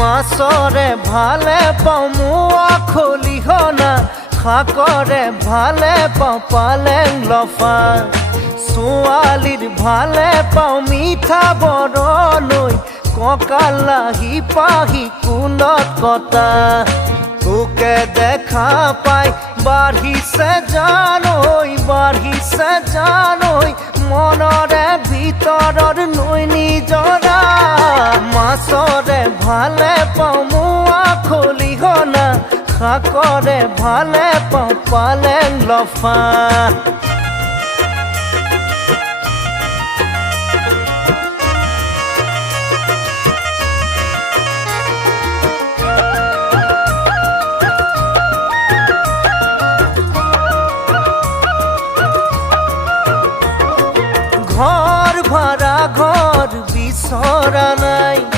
মাছৰে ভালে পাওঁ মোৱা খলিহনা শাকৰে ভালে পাওঁ পালেং লফা ছোৱালীৰ ভালে পাওঁ মিঠা বৰণৈ কঁকাল লাহি পাহি কুলত কটা তোকে দেখা পাই বাঢ়িছে জানৈ মনৰে ভিতৰৰ নৈ নিজৰা মাছৰে ভালে পাওঁ মোৱা খলিহনা শাকৰে ভালে পাওঁ পালেং লফা